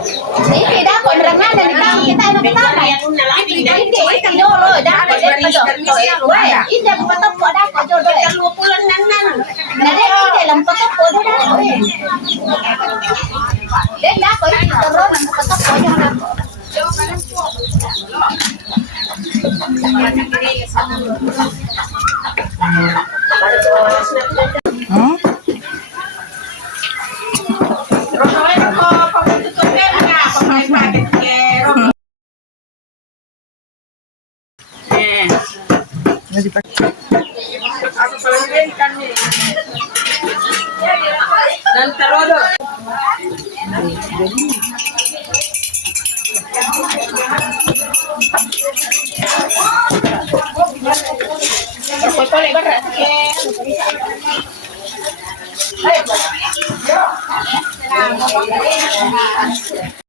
Hindi, dapat rangan na kita ano kita. Hindi, tinuro, dapat hindi mo patap po dapat jodoh. Kalupulan nan. Hindi lang patap po dapat. Dek dapat tinuro ng patap po yung dapat.